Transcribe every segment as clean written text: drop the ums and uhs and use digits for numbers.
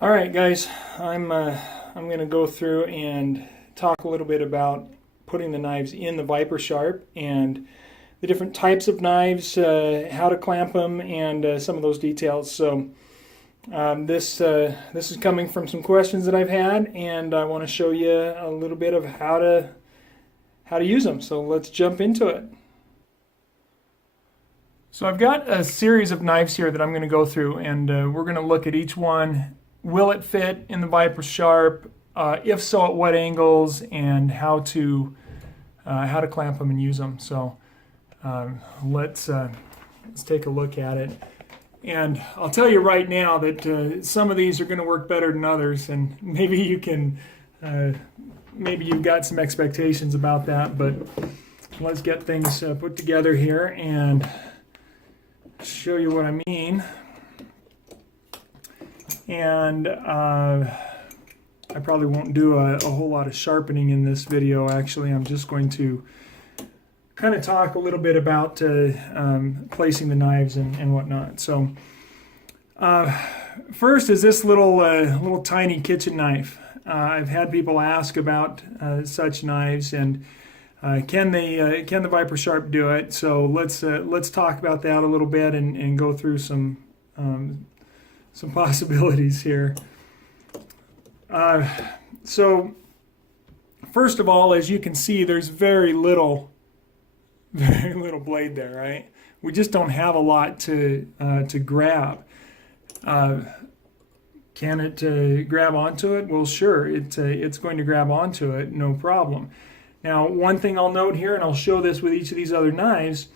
All right, guys, I'm going to go through and talk a little bit about putting the knives in the ViperSharp and the different types of knives, how to clamp them, and some of those details. So this is coming from some questions that I've had, and I want to show you a little bit of how to use them. So let's jump into it. So I've got a series of knives here that I'm going to go through, and we're going to look at each one. Will it fit in the ViperSharp? If so, at what angles, and how to clamp them and use them. So let's take a look at it. And I'll tell you right now that some of these are going to work better than others, and maybe you can, maybe you've got some expectations about that. But let's get things put together here and show you what I mean. And I probably won't do a whole lot of sharpening in this video. Actually, I'm just going to kind of talk a little bit about placing the knives and whatnot. So first is this little tiny kitchen knife. I've had people ask about such knives, and can the ViperSharp do it? So let's talk about that a little bit and go through some possibilities here. So first of all, as you can see, there's very little blade there, right? We just don't have a lot to grab. Can it grab onto it? Well, sure, it's going to grab onto it, no problem. Now, one thing I'll note here, and I'll show this with each of these other knives,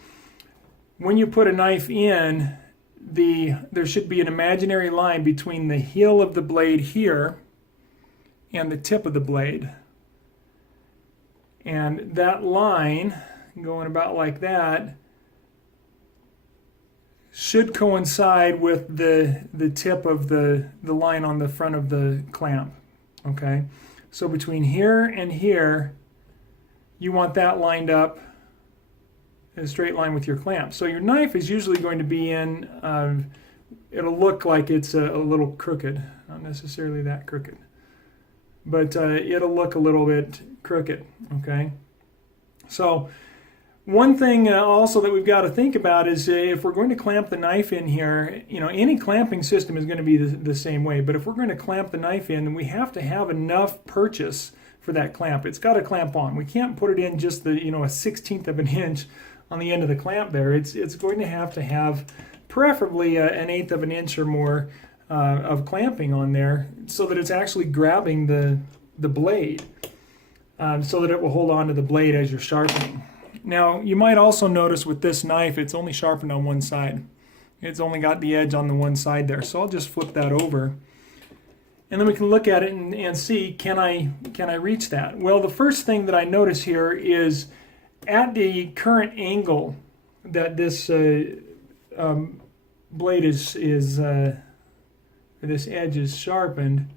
when you put a knife in, there should be an imaginary line between the heel of the blade here and the tip of the blade. And that line, going about like that, should coincide with the tip of the line on the front of the clamp. Okay? So between here and here, you want that lined up in a straight line with your clamp. So your knife is usually going to be in, it'll look like it's a little crooked, not necessarily that crooked, but it'll look a little bit crooked, okay? So one thing also that we've got to think about is if we're going to clamp the knife in here, you know, any clamping system is going to be the same way, but if we're going to clamp the knife in, then we have to have enough purchase for that clamp. It's got to clamp on. We can't put it in just a 1/16 of an inch on the end of the clamp there. It's going to have preferably an 1/8 of an inch or more of clamping on there, so that it's actually grabbing the blade, so that it will hold on to the blade as you're sharpening. Now, you might also notice with this knife, it's only sharpened on one side. It's only got the edge on the one side there. So I'll just flip that over, and then we can look at it and see, can I reach that? Well, the first thing that I notice here is at the current angle that this blade this edge is sharpened,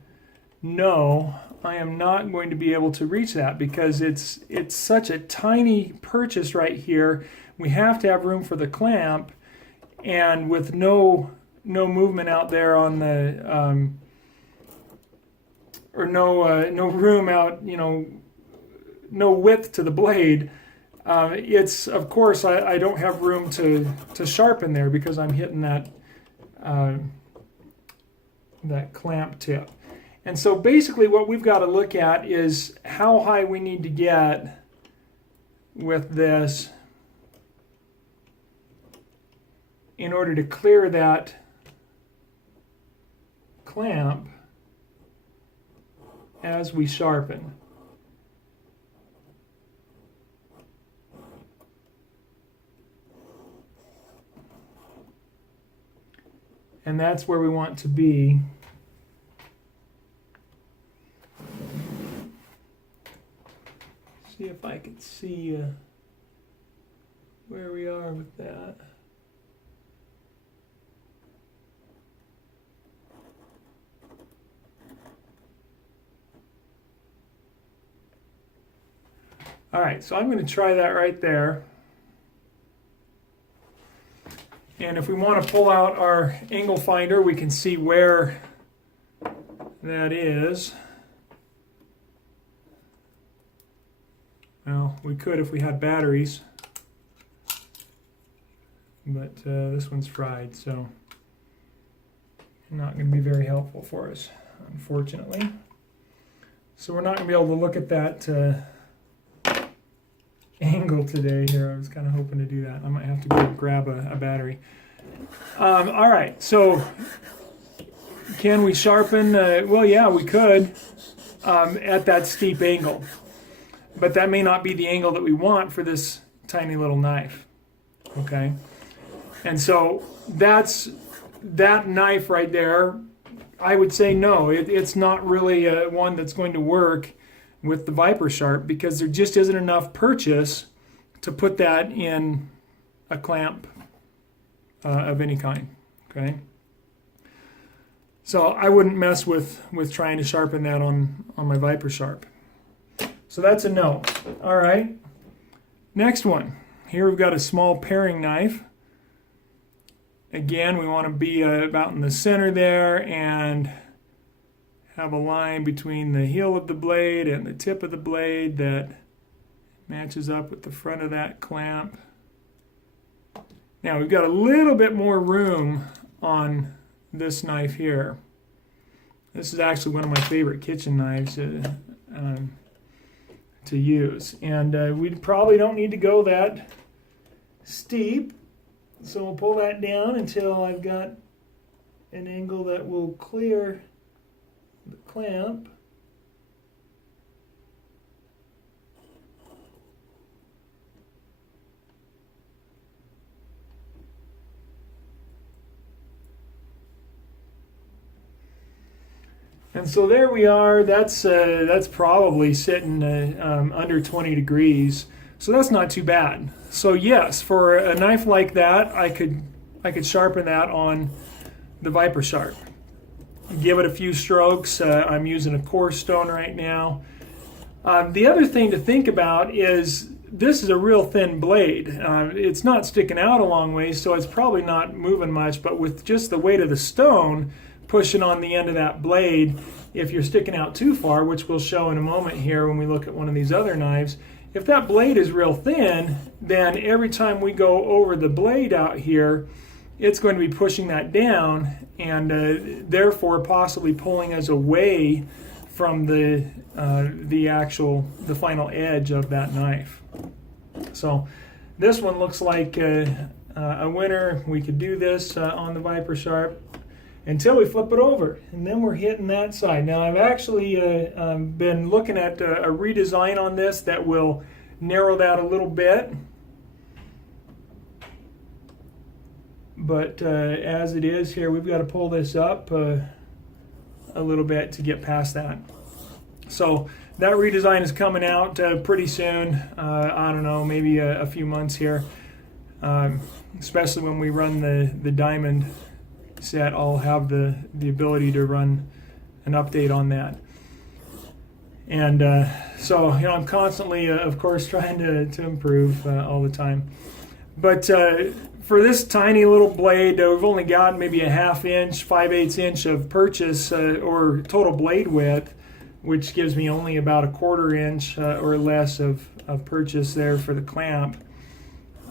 no, I am not going to be able to reach that because it's such a tiny purchase right here. We have to have room for the clamp, and with no movement out there on the or no room out, no width to the blade. It's, of course, I don't have room to sharpen there because I'm hitting that clamp tip. And so basically what we've got to look at is how high we need to get with this in order to clear that clamp as we sharpen. And that's where we want to be. See if I can see where we are with that. All right, so I'm going to try that right there. And if we want to pull out our angle finder, we can see where that is, well, we could if we had batteries, but this one's fried, so not going to be very helpful for us, unfortunately. So we're not going to be able to look at that angle today here. I was kind of hoping to do that. I might have to go grab a battery. All right, so can we sharpen? Well, yeah, we could at that steep angle, but that may not be the angle that we want for this tiny little knife. Okay, and so that's that knife right there. I would say no, it's not really one that's going to work with the ViperSharp, because there just isn't enough purchase to put that in a clamp of any kind. Okay, so I wouldn't mess with trying to sharpen that on my ViperSharp. So that's a no. All right, next one. Here we've got a small paring knife. Again, we want to be about in the center there and have a line between the heel of the blade and the tip of the blade that matches up with the front of that clamp. Now we've got a little bit more room on this knife here. This is actually one of my favorite kitchen knives to use, and we probably don't need to go that steep. So we'll pull that down until I've got an angle that will clear the clamp. And so there we are. That's probably sitting under 20 degrees. So that's not too bad. So yes, for a knife like that, I could sharpen that on the ViperSharp. Give it a few strokes. I'm using a coarse stone right now. The other thing to think about is this is a real thin blade. It's not sticking out a long way, so it's probably not moving much, but with just the weight of the stone pushing on the end of that blade, if you're sticking out too far, which we'll show in a moment here when we look at one of these other knives, if that blade is real thin, then every time we go over the blade out here, it's going to be pushing that down and therefore possibly pulling us away from the final edge of that knife. So this one looks like a winner. We could do this on the ViperSharp until we flip it over, and then we're hitting that side. Now I've actually been looking at a redesign on this that will narrow that a little bit, but as it is here, we've got to pull this up a little bit to get past that. So that redesign is coming out pretty soon. I don't know, maybe a few months here, especially when we run the diamond set. I'll have the ability to run an update on that. And so I'm constantly, of course, trying to improve all the time. But for this tiny little blade, we've only got maybe a 1/2 inch, 5/8 inch of purchase or total blade width, which gives me only about a 1/4 inch or less of purchase there for the clamp.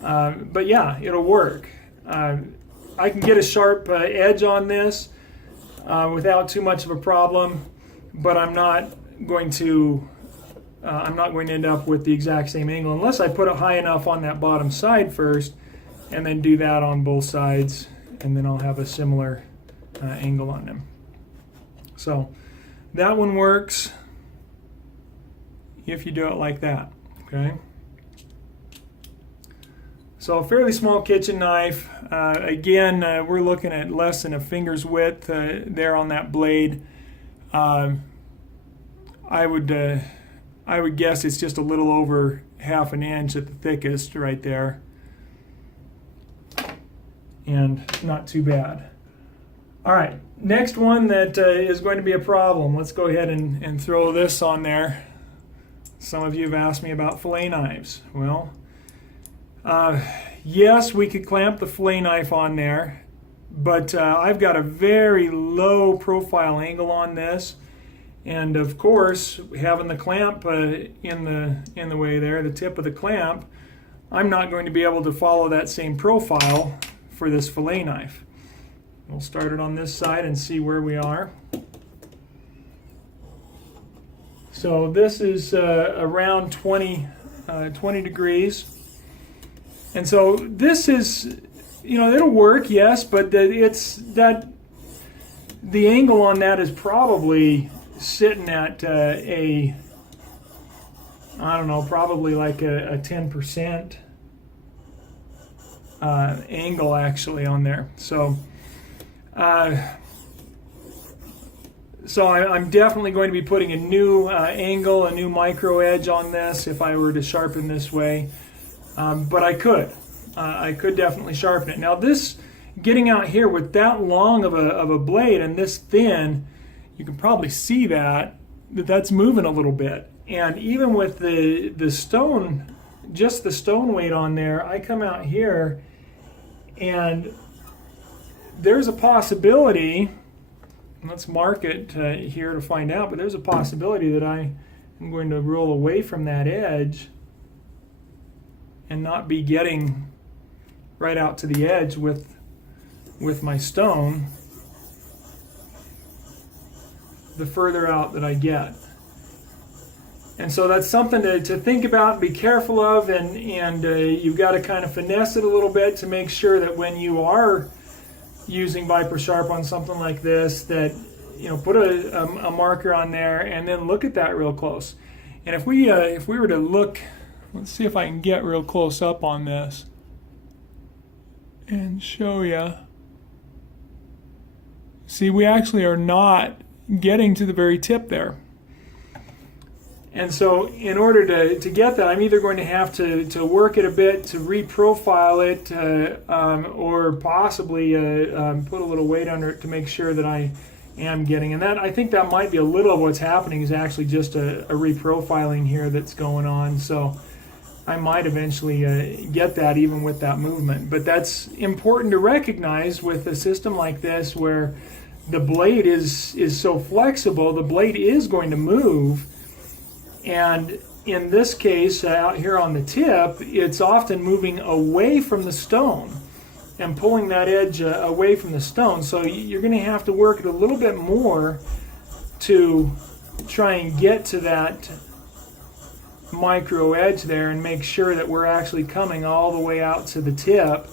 But yeah, it'll work. I can get a sharp edge on this without too much of a problem, but I'm not going to end up with the exact same angle unless I put it high enough on that bottom side first and then do that on both sides, and then I'll have a similar angle on them. So that one works if you do it like that. Okay. So a fairly small kitchen knife. Again, we're looking at less than a finger's width there on that blade. I would guess it's just a little over 1/2 inch at the thickest right there, and not too bad. All right, next one that is going to be a problem. Let's go ahead and throw this on there. Some of you have asked me about fillet knives. Well, yes, we could clamp the fillet knife on there, but I've got a very low profile angle on this, and of course having the clamp in the way there, the tip of the clamp, I'm not going to be able to follow that same profile for this fillet knife. We'll start it on this side and see where we are. So this is around 20 degrees, and so this is, you know, it'll work, yes, but the angle on that is probably sitting at I don't know, probably like a 10% angle actually on there. So I'm definitely going to be putting a new angle, a new micro edge on this if I were to sharpen this way. But I could definitely sharpen it. Now this, getting out here with that long of a blade and this thin, you can probably see that's moving a little bit. And even with the stone, just the stone weight on there, I come out here and there's a possibility, let's mark it here to find out, but there's a possibility that I am going to roll away from that edge and not be getting right out to the edge with my stone the further out that I get. And so that's something to think about, be careful of, and you've got to kind of finesse it a little bit to make sure that when you are using ViperSharp on something like this, that, you know, put a marker on there and then look at that real close. And if we were to look, let's see if I can get real close up on this and show you. See, we actually are not getting to the very tip there. And so in order to get that, I'm either going to have to work it a bit to reprofile it, or possibly put a little weight under it to make sure that I am getting. And that, I think that might be a little of what's happening, is actually just a reprofiling here that's going on. So I might eventually get that even with that movement. But that's important to recognize with a system like this where the blade is so flexible, the blade is going to move. And in this case, out here on the tip, it's often moving away from the stone and pulling that edge away from the stone. So you're going to have to work it a little bit more to try and get to that micro edge there and make sure that we're actually coming all the way out to the tip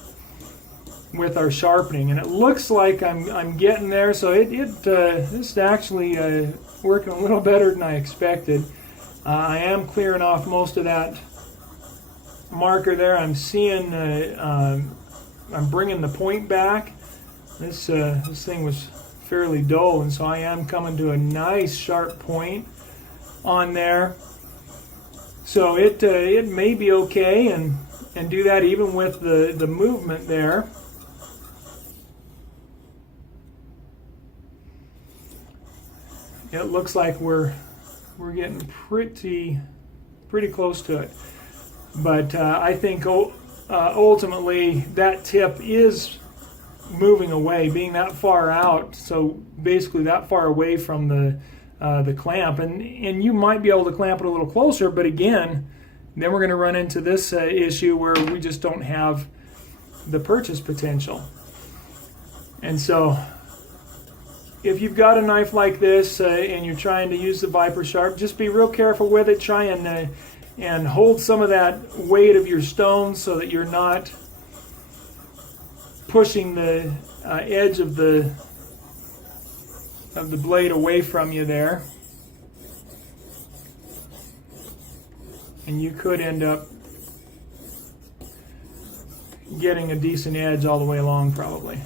with our sharpening. And it looks like I'm getting there, so this is actually working a little better than I expected. I am clearing off most of that marker there. I'm seeing, I'm bringing the point back. This thing was fairly dull, and so I am coming to a nice sharp point on there. So it may be okay, and do that even with the movement there. It looks like we're getting pretty close to it, but I think ultimately that tip is moving away, being that far out. So basically that far away from the clamp, and you might be able to clamp it a little closer, but again, then we're going to run into this issue where we just don't have the purchase potential. And so if you've got a knife like this and you're trying to use the ViperSharp, just be real careful with it. Try and hold some of that weight of your stone so that you're not pushing the edge of the blade away from you there. And you could end up getting a decent edge all the way along probably.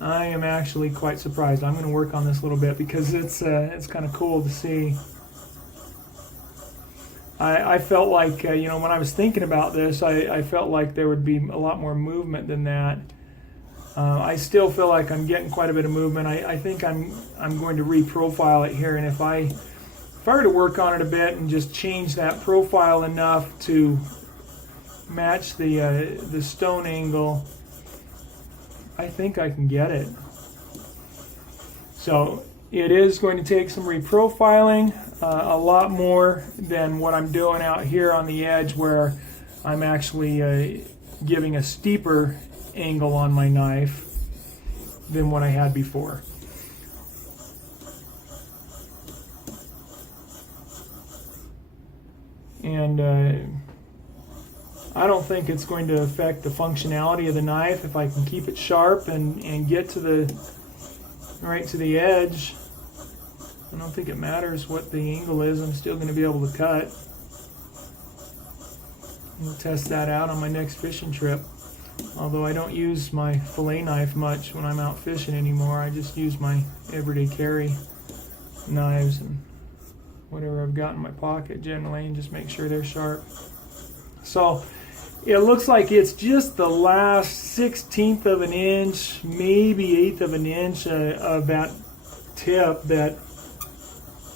I am actually quite surprised. I'm going to work on this a little bit because it's kind of cool to see. I felt like, you know, when I was thinking about this, I felt like there would be a lot more movement than that. I still feel like I'm getting quite a bit of movement. I think I'm going to reprofile it here, and if I were to work on it a bit and just change that profile enough to match the stone angle, I think I can get it. So it is going to take some reprofiling, a lot more than what I'm doing out here on the edge, where I'm actually giving a steeper angle on my knife than what I had before. And I don't think it's going to affect the functionality of the knife if I can keep it sharp and get to the right to the edge. I don't think it matters what the angle is. I'm still going to be able to cut. We'll test that out on my next fishing trip. Although I don't use my fillet knife much when I'm out fishing anymore. I just use my everyday carry knives and whatever I've got in my pocket generally, and just make sure they're sharp. So it looks like it's just the last 1/16 of an inch, maybe 1/8 of an inch of that tip that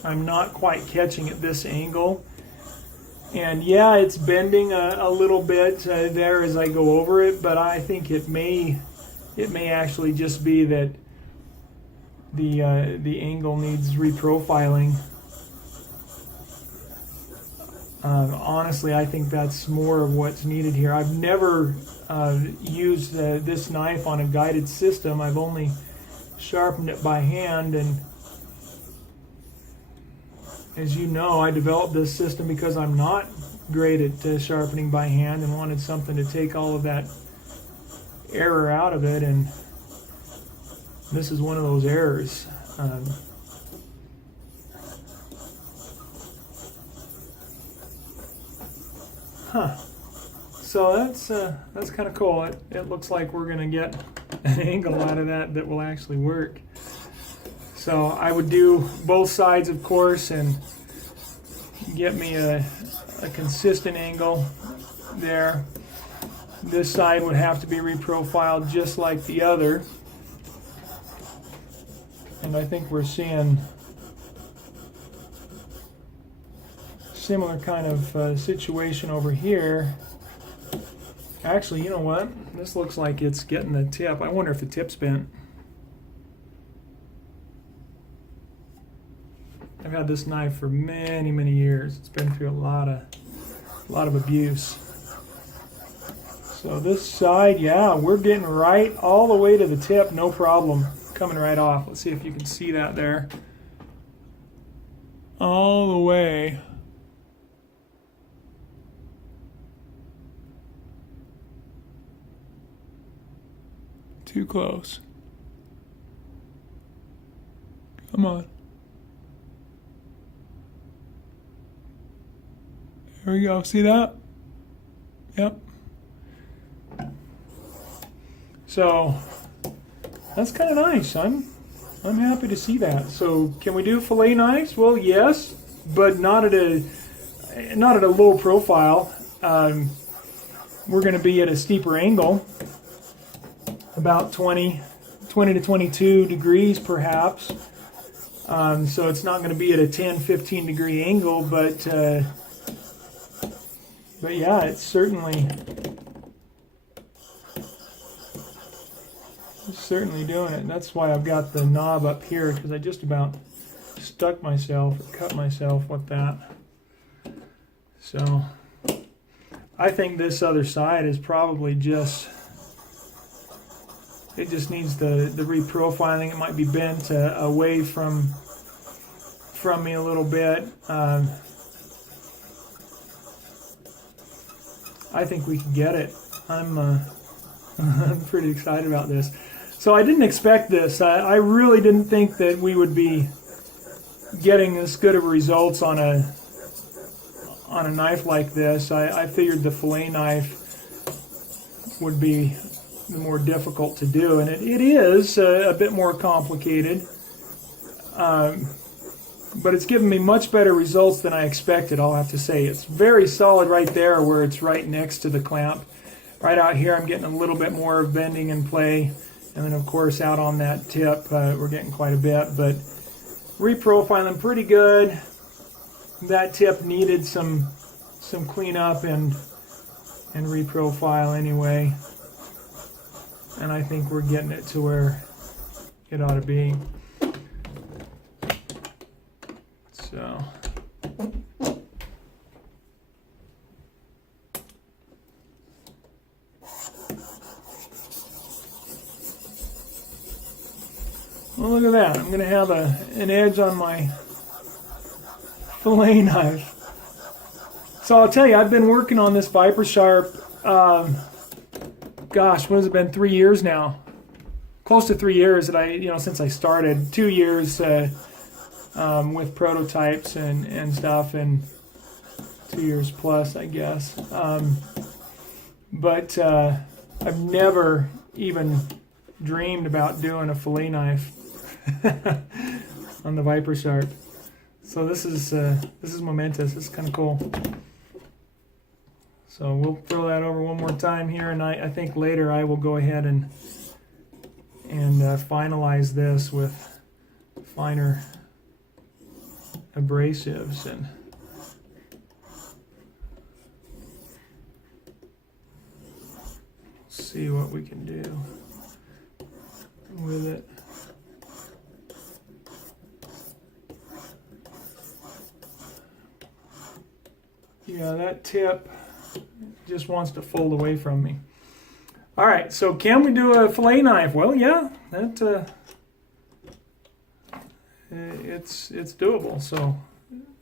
I'm not quite catching at this angle. And yeah, it's bending a little bit there as I go over it, but I think it may actually just be that the angle needs reprofiling. Honestly, I think that's more of what's needed here. I've never used this knife on a guided system. I've only sharpened it by hand, and as you know, I developed this system because I'm not great at sharpening by hand and wanted something to take all of that error out of it, and this is one of those errors. So that's kind of cool. It looks like we're going to get an angle out of that will actually work. So I would do both sides, of course, and get me a consistent angle there. This side would have to be reprofiled just like the other. And I think we're seeing similar kind of situation over here. Actually, you know what? This looks like it's getting the tip. I wonder if the tip's bent. I've had this knife for many, many years. It's been through a lot of abuse. So this side, yeah, we're getting right all the way to the tip, no problem. Coming right off. Let's see if you can see that there. All the way. Too close. Come on. There we go. See that? Yep. So that's kind of nice. I'm happy to see that. So can we do fillet knives? Well, yes, but not at a low profile. We're going to be at a steeper angle, about 20 to 22 degrees perhaps. So it's not going to be at a 10-15 degree angle, but yeah, it's certainly doing it. And that's why I've got the knob up here, because I just about stuck myself or cut myself with that. So I think this other side is probably just, it just needs the reprofiling. It might be bent away from me a little bit. I think we can get it. I'm pretty excited about this. So I didn't expect this. I really didn't think that we would be getting this good of results on a knife like this. I figured the fillet knife would be the more difficult to do, and it is a bit more complicated. But it's given me much better results than I expected, I'll have to say. It's very solid right there where it's right next to the clamp. Right out here I'm getting a little bit more of bending in play. And then of course out on that tip we're getting quite a bit. But reprofiling pretty good. That tip needed some cleanup and and reprofile anyway. And I think we're getting it to where it ought to be. So well, look at that. I'm going to have an edge on my fillet knife. So I'll tell you, I've been working on this ViperSharp, gosh, what has it been, 3 years now? Close to 3 years that since I started. 2 years with prototypes and stuff, and 2 years plus, I guess. But I've never even dreamed about doing a fillet knife on the ViperSharp. So this is momentous. This is kind of cool. So we'll throw that over one more time here, and I think later I will go ahead and finalize this with finer abrasives and see what we can do with it. Yeah, that tip just wants to fold away from me. All right, so can we do a fillet knife? Well, yeah, that it's doable. So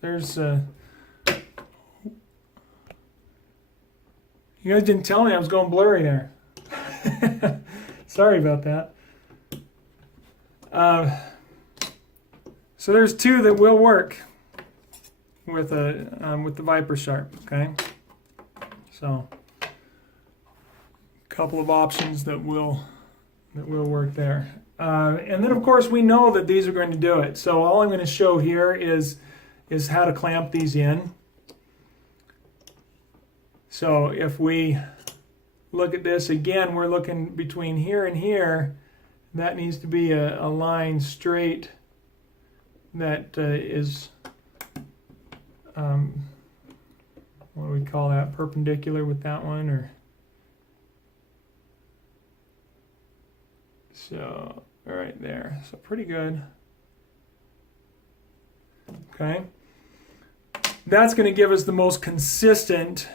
there's you guys didn't tell me I was going blurry there. Sorry about that. So there's two that will work with the ViperSharp. Okay, so a couple of options that will work there, and then of course we know that these are going to do it. So all I'm going to show here is how to clamp these in. So if we look at this again, we're looking between here and here. That needs to be a line straight that is, what do we call that, perpendicular with that one, or so right there. So pretty good. Okay, that's going to give us the most consistent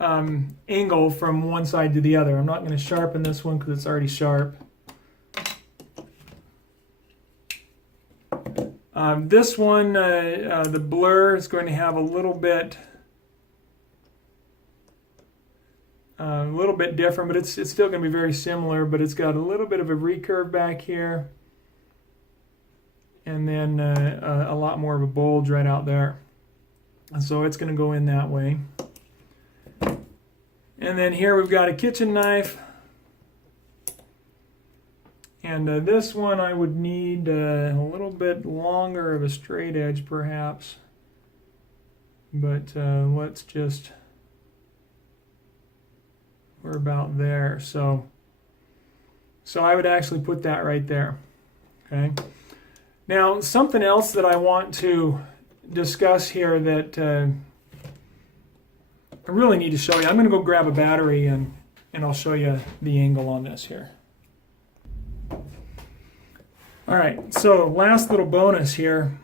angle from one side to the other. I'm not going to sharpen this one because it's already sharp. This one, the blur is going to have a little bit different, but it's still going to be very similar, but it's got a little bit of a recurve back here, and then a lot more of a bulge right out there. And so it's going to go in that way. And then here we've got a kitchen knife. And this one I would need a little bit longer of a straight edge perhaps. But let's just, we're about there. So I would actually put that right there. Okay. Now something else that I want to discuss here that I really need to show you. I'm going to go grab a battery and I'll show you the angle on this here. All right, so last little bonus here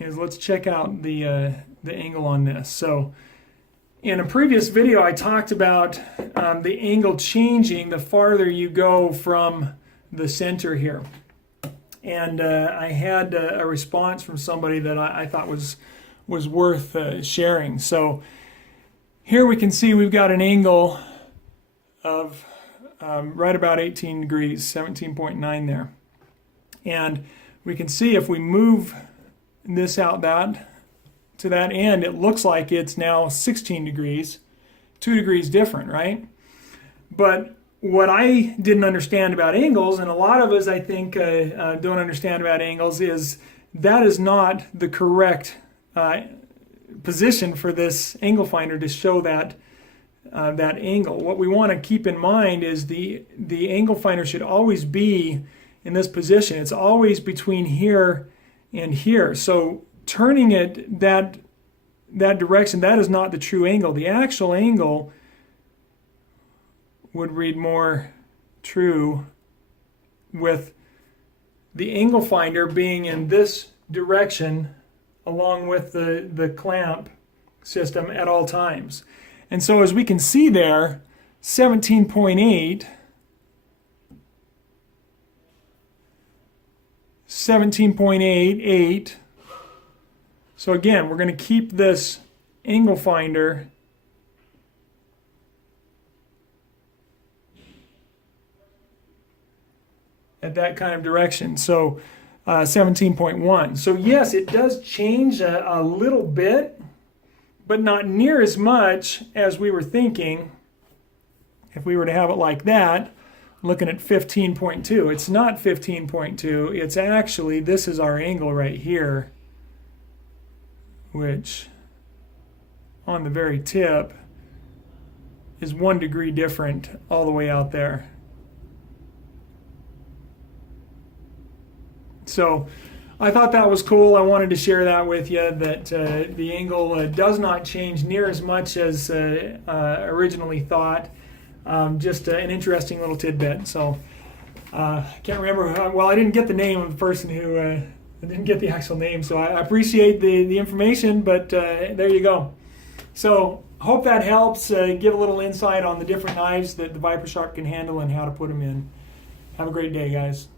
is let's check out the angle on this. So in a previous video I talked about the angle changing the farther you go from the center here. And I had a response from somebody that I thought was worth sharing. So here we can see we've got an angle of right about 18 degrees, 17.9 there. And we can see if we move this out to that end, it looks like it's now 16 degrees, 2 degrees different, right? But what I didn't understand about angles, and a lot of us I think don't understand about angles, is that is not the correct position for this angle finder to show that angle. What we want to keep in mind is the angle finder should always be in this position. It's always between here and here. So turning it that that direction, that is not the true angle. The actual angle would read more true with the angle finder being in this direction along with the clamp system at all times. And so as we can see there, 17.8, 17.88. So again, we're going to keep this angle finder at that kind of direction. So 17.1. So yes, it does change a little bit, but not near as much as we were thinking if we were to have it like that, looking at 15.2. It's not 15.2. It's actually, this is our angle right here, which on the very tip is 1 degree different all the way out there. So I thought that was cool. I wanted to share that with you, that the angle does not change near as much as originally thought. Just an interesting little tidbit. So I can't remember. Well, I didn't get the name of the person who I didn't get the actual name. So I appreciate the information, but there you go. So hope that helps give a little insight on the different knives that the ViperSharp can handle and how to put them in. Have a great day, guys.